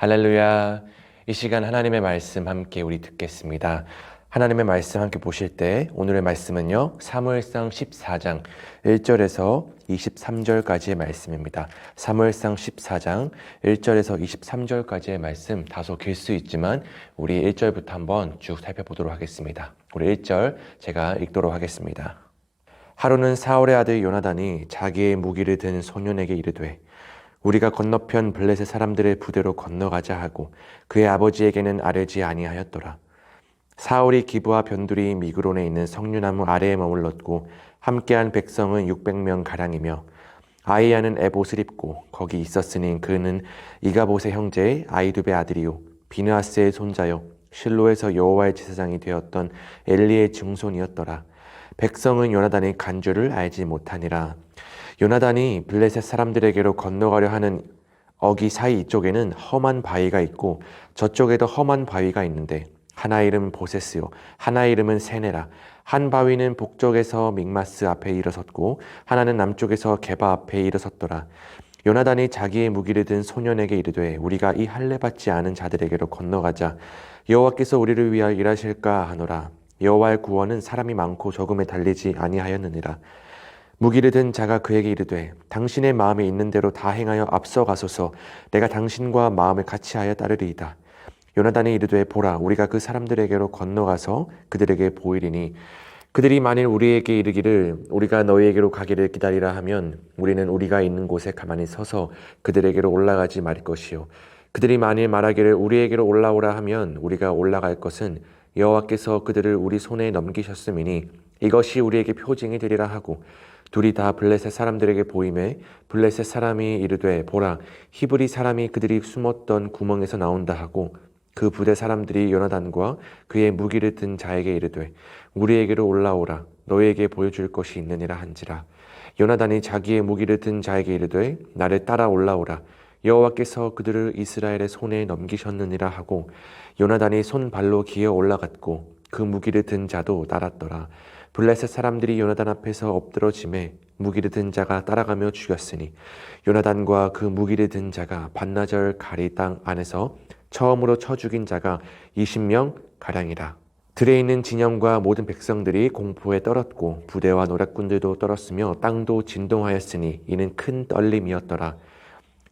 할렐루야. 이 시간 하나님의 말씀 함께 우리 듣겠습니다. 하나님의 말씀 함께 보실 때 오늘의 말씀은요. 사무엘상 14장 1절에서 23절까지의 말씀입니다. 사무엘상 14장 1절에서 23절까지의 말씀 다소 길 수 있지만 우리 1절부터 한번 쭉 살펴보도록 하겠습니다. 우리 1절 제가 읽도록 하겠습니다. 하루는 사울의 아들 요나단이 자기의 무기를 든 소년에게 이르되 우리가 건너편 블레셋 사람들의 부대로 건너가자 하고 그의 아버지에게는 아뢰지 아니하였더라. 사울이 기브와 변두리 미그론에 있는 석류나무 아래에 머물렀고 함께한 백성은 600명 가량이며 아이야는 에봇을 입고 거기 있었으니 그는 이가봇의 형제 아이두베 아들이요 비느하스의 손자요 실로에서 여호와의 제사장이 되었던 엘리의 증손이었더라. 백성은 요나단의 간주를 알지 못하니라. 요나단이 블레셋 사람들에게로 건너가려 하는 어기 사이 이쪽에는 험한 바위가 있고 저쪽에도 험한 바위가 있는데 하나 이름은 보세스요 하나 이름은 세네라. 한 바위는 북쪽에서 믹마스 앞에 일어섰고 하나는 남쪽에서 게바 앞에 일어섰더라. 요나단이 자기의 무기를 든 소년에게 이르되 우리가 이 할례 받지 않은 자들에게로 건너가자. 여호와께서 우리를 위하여 일하실까 하노라. 여호와의 구원은 사람이 많고 적음에 달리지 아니하였느니라. 무기를 든 자가 그에게 이르되 당신의 마음에 있는 대로 다 행하여 앞서가소서. 내가 당신과 마음을 같이하여 따르리이다. 요나단이 이르되 보라 우리가 그 사람들에게로 건너가서 그들에게 보이리니 그들이 만일 우리에게 이르기를 우리가 너희에게로 가기를 기다리라 하면 우리는 우리가 있는 곳에 가만히 서서 그들에게로 올라가지 말 것이요 그들이 만일 말하기를 우리에게로 올라오라 하면 우리가 올라갈 것은 여호와께서 그들을 우리 손에 넘기셨음이니 이것이 우리에게 표징이 되리라 하고 둘이 다 블레셋 사람들에게 보이매 블레셋 사람이 이르되 보라 히브리 사람이 그들이 숨었던 구멍에서 나온다 하고 그 부대 사람들이 요나단과 그의 무기를 든 자에게 이르되 우리에게로 올라오라 너희에게 보여줄 것이 있느니라 한지라. 요나단이 자기의 무기를 든 자에게 이르되 나를 따라 올라오라 여호와께서 그들을 이스라엘의 손에 넘기셨느니라 하고 요나단이 손발로 기어 올라갔고 그 무기를 든 자도 따랐더라. 블레셋 사람들이 요나단 앞에서 엎드러지매 무기를 든 자가 따라가며 죽였으니 요나단과 그 무기를 든 자가 반나절 가리 땅 안에서 처음으로 쳐 죽인 자가 20명 가량이라. 들에 있는 진영과 모든 백성들이 공포에 떨었고 부대와 노략군들도 떨었으며 땅도 진동하였으니 이는 큰 떨림이었더라.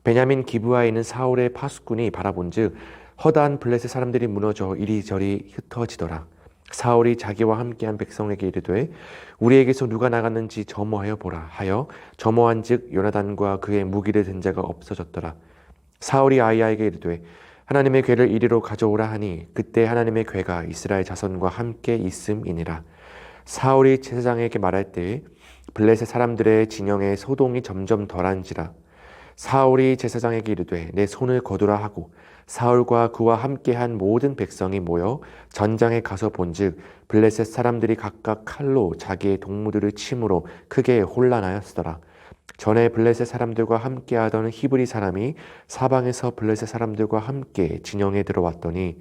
베냐민 기브아에 있는 사울의 파수꾼이 바라본즉 허다한 블레셋 사람들이 무너져 이리저리 흩어지더라. 사울이 자기와 함께한 백성에게 이르되 우리에게서 누가 나갔는지 점호하여 보라 하여 점호한즉 요나단과 그의 무기를 든 자가 없어졌더라. 사울이 아이야에게 이르되 하나님의 궤를 이리로 가져오라 하니 그때 하나님의 궤가 이스라엘 자손과 함께 있음이니라. 사울이 제사장에게 말할 때 블레셋 사람들의 진영에 소동이 점점 덜한지라. 사울이 제사장에게 이르되 내 손을 거두라 하고 사울과 그와 함께한 모든 백성이 모여 전장에 가서 본즉 블레셋 사람들이 각각 칼로 자기의 동무들을 침으로 크게 혼란하였더라. 전에 블레셋 사람들과 함께하던 히브리 사람이 사방에서 블레셋 사람들과 함께 진영에 들어왔더니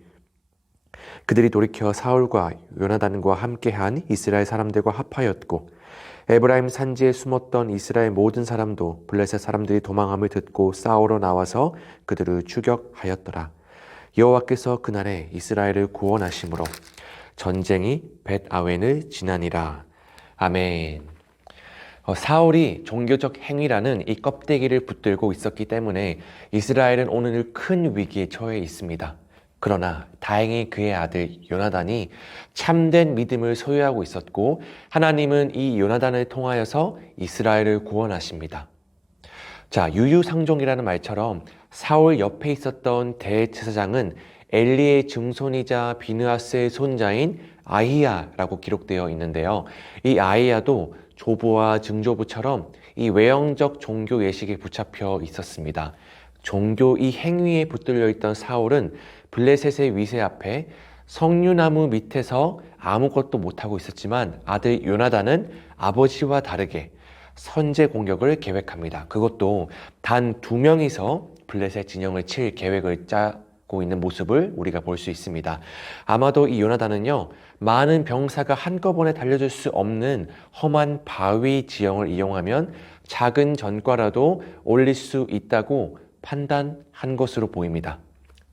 그들이 돌이켜 사울과 요나단과 함께한 이스라엘 사람들과 합하였고 에브라임 산지에 숨었던 이스라엘 모든 사람도 블레셋 사람들이 도망함을 듣고 싸우러 나와서 그들을 추격하였더라. 여호와께서 그날에 이스라엘을 구원하심으로 전쟁이 벳아웬을 지나니라. 아멘. 사울이 종교적 행위라는 이 껍데기를 붙들고 있었기 때문에 이스라엘은 오늘 큰 위기에 처해 있습니다. 그러나 다행히 그의 아들 요나단이 참된 믿음을 소유하고 있었고 하나님은 이 요나단을 통하여서 이스라엘을 구원하십니다. 자, 유유상종이라는 말처럼 사울 옆에 있었던 대제사장은 엘리의 증손이자 비느하스의 손자인 아히야라고 기록되어 있는데요. 이 아히야도 조부와 증조부처럼 이 외형적 종교 예식에 붙잡혀 있었습니다. 종교 이 행위에 붙들려 있던 사울은 블레셋의 위세 앞에 석류나무 밑에서 아무것도 못하고 있었지만 아들 요나단은 아버지와 다르게 선제 공격을 계획합니다. 그것도 단 2명이서 블레셋 진영을 칠 계획을 짜고 있는 모습을 우리가 볼 수 있습니다. 아마도 이 요나단은요, 많은 병사가 한꺼번에 달려들 수 없는 험한 바위 지형을 이용하면 작은 전과라도 올릴 수 있다고 판단한 것으로 보입니다.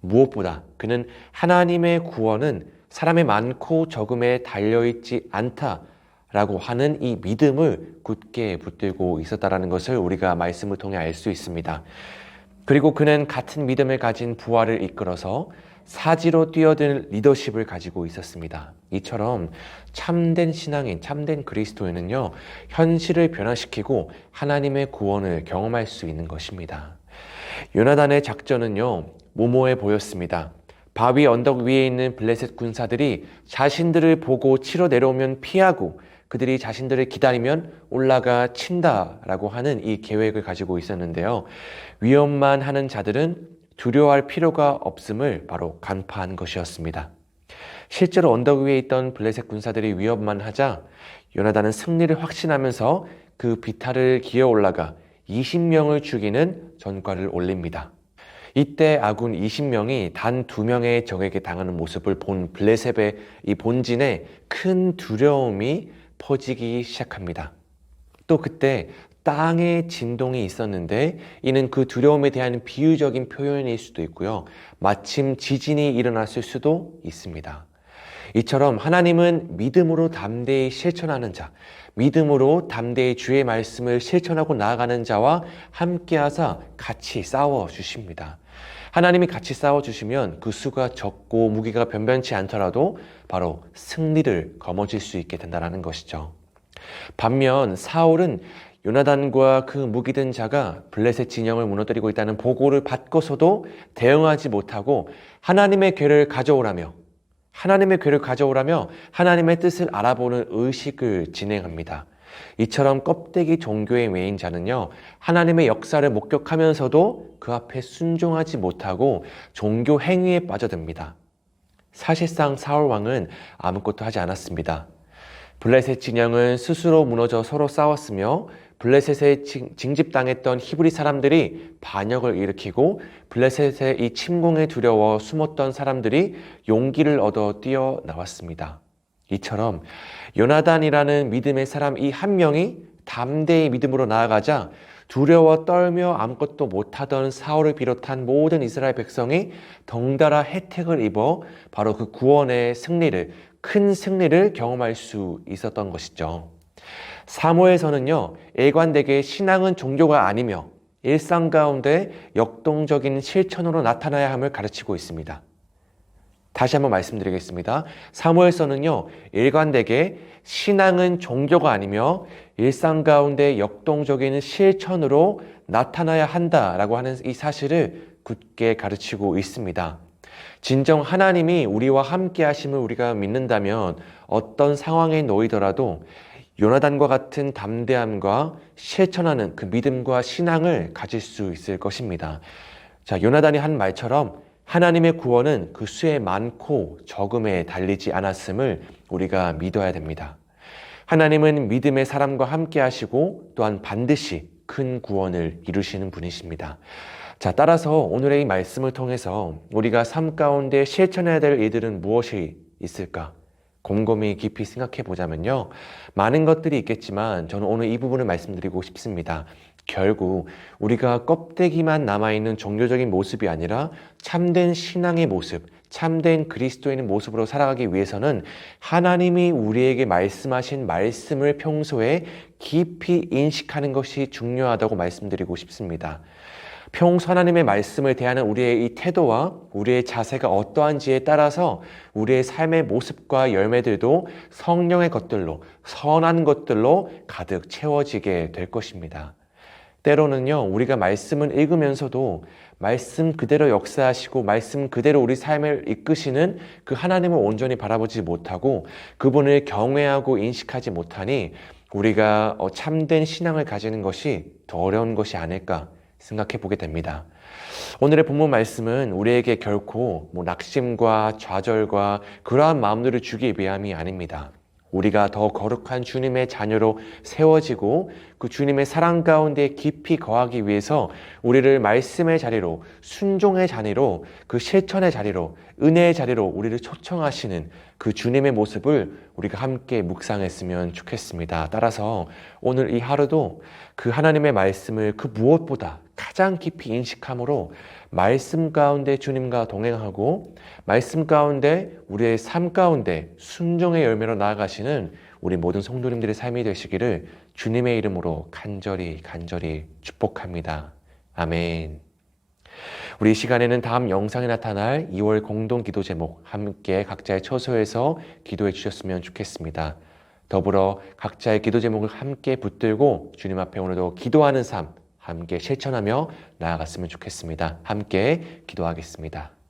무엇보다 그는 하나님의 구원은 사람의 많고 적음에 달려있지 않다라고 하는 이 믿음을 굳게 붙들고 있었다라는 것을 우리가 말씀을 통해 알 수 있습니다. 그리고 그는 같은 믿음을 가진 부하를 이끌어서 사지로 뛰어든 리더십을 가지고 있었습니다. 이처럼 참된 신앙인, 참된 그리스도인은요, 현실을 변화시키고 하나님의 구원을 경험할 수 있는 것입니다. 요나단의 작전은요, 무모해 보였습니다. 바위 언덕 위에 있는 블레셋 군사들이 자신들을 보고 치러 내려오면 피하고 그들이 자신들을 기다리면 올라가 친다라고 하는 이 계획을 가지고 있었는데요. 위험만 하는 자들은 두려워할 필요가 없음을 바로 간파한 것이었습니다. 실제로 언덕 위에 있던 블레셋 군사들이 위협만 하자 요나단은 승리를 확신하면서 그 비탈을 기어 올라가 20명을 죽이는 전과를 올립니다. 이때 아군 20명이 단 2명의 적에게 당하는 모습을 본 블레셋의 이 본진에 큰 두려움이 퍼지기 시작합니다. 또 그때 땅의 진동이 있었는데 이는 그 두려움에 대한 비유적인 표현일 수도 있고요. 마침 지진이 일어났을 수도 있습니다. 이처럼 하나님은 믿음으로 담대히 실천하는 자, 믿음으로 담대히 주의 말씀을 실천하고 나아가는 자와 함께하사 같이 싸워주십니다. 하나님이 같이 싸워주시면 그 수가 적고 무기가 변변치 않더라도 바로 승리를 거머쥘 수 있게 된다는 것이죠. 반면 사울은 요나단과 그 무기든 자가 블레셋 진영을 무너뜨리고 있다는 보고를 받고서도 대응하지 못하고 하나님의 궤를 가져오라며 하나님의 뜻을 알아보는 의식을 진행합니다. 이처럼 껍데기 종교의 외인 자는요, 하나님의 역사를 목격하면서도 그 앞에 순종하지 못하고 종교 행위에 빠져듭니다. 사실상 사울 왕은 아무것도 하지 않았습니다. 블레셋 진영은 스스로 무너져 서로 싸웠으며 블레셋에 징집당했던 히브리 사람들이 반역을 일으키고 블레셋의 이 침공에 두려워 숨었던 사람들이 용기를 얻어 뛰어나왔습니다. 이처럼 요나단이라는 믿음의 사람 이 한 명이 담대히 믿음으로 나아가자 두려워 떨며 아무것도 못하던 사울을 비롯한 모든 이스라엘 백성이 덩달아 혜택을 입어 바로 그 구원의 승리를, 큰 승리를 경험할 수 있었던 것이죠. 사무엘서는요, 일관되게 신앙은 종교가 아니며 일상 가운데 역동적인 실천으로 나타나야 함을 가르치고 있습니다. 다시 한번 말씀드리겠습니다. 사무엘서는요, 일관되게 신앙은 종교가 아니며 일상 가운데 역동적인 실천으로 나타나야 한다라고 하는 이 사실을 굳게 가르치고 있습니다. 진정 하나님이 우리와 함께 하심을 우리가 믿는다면 어떤 상황에 놓이더라도 요나단과 같은 담대함과 실천하는 그 믿음과 신앙을 가질 수 있을 것입니다. 자, 요나단이 한 말처럼 하나님의 구원은 그 수에 많고 적음에 달리지 않았음을 우리가 믿어야 됩니다. 하나님은 믿음의 사람과 함께 하시고 또한 반드시 큰 구원을 이루시는 분이십니다. 자, 따라서 오늘의 이 말씀을 통해서 우리가 삶 가운데 실천해야 될 일들은 무엇이 있을까? 곰곰이 깊이 생각해 보자면요, 많은 것들이 있겠지만 저는 오늘 이 부분을 말씀드리고 싶습니다. 결국 우리가 껍데기만 남아있는 종교적인 모습이 아니라 참된 신앙의 모습, 참된 그리스도인의 모습으로 살아가기 위해서는 하나님이 우리에게 말씀하신 말씀을 평소에 깊이 인식하는 것이 중요하다고 말씀드리고 싶습니다. 평소 하나님의 말씀을 대하는 우리의 이 태도와 우리의 자세가 어떠한지에 따라서 우리의 삶의 모습과 열매들도 성령의 것들로, 선한 것들로 가득 채워지게 될 것입니다. 때로는요, 우리가 말씀을 읽으면서도 말씀 그대로 역사하시고 말씀 그대로 우리 삶을 이끄시는 그 하나님을 온전히 바라보지 못하고 그분을 경외하고 인식하지 못하니 우리가 참된 신앙을 가지는 것이 더 어려운 것이 아닐까 생각해 보게 됩니다. 오늘의 본문 말씀은 우리에게 결코 낙심과 좌절과 그러한 마음들을 주기 위함이 아닙니다. 우리가 더 거룩한 주님의 자녀로 세워지고 그 주님의 사랑 가운데 깊이 거하기 위해서 우리를 말씀의 자리로, 순종의 자리로, 그 실천의 자리로, 은혜의 자리로 우리를 초청하시는 그 주님의 모습을 우리가 함께 묵상했으면 좋겠습니다. 따라서 오늘 이 하루도 그 하나님의 말씀을 그 무엇보다 가장 깊이 인식함으로 말씀 가운데 주님과 동행하고 말씀 가운데 우리의 삶 가운데 순종의 열매로 나아가시는 우리 모든 성도님들의 삶이 되시기를 주님의 이름으로 간절히 축복합니다. 아멘. 우리 이 시간에는 다음 영상에 나타날 2월 공동 기도 제목 함께 각자의 처소에서 기도해 주셨으면 좋겠습니다. 더불어 각자의 기도 제목을 함께 붙들고 주님 앞에 오늘도 기도하는 삶 함께 실천하며 나아갔으면 좋겠습니다. 함께 기도하겠습니다.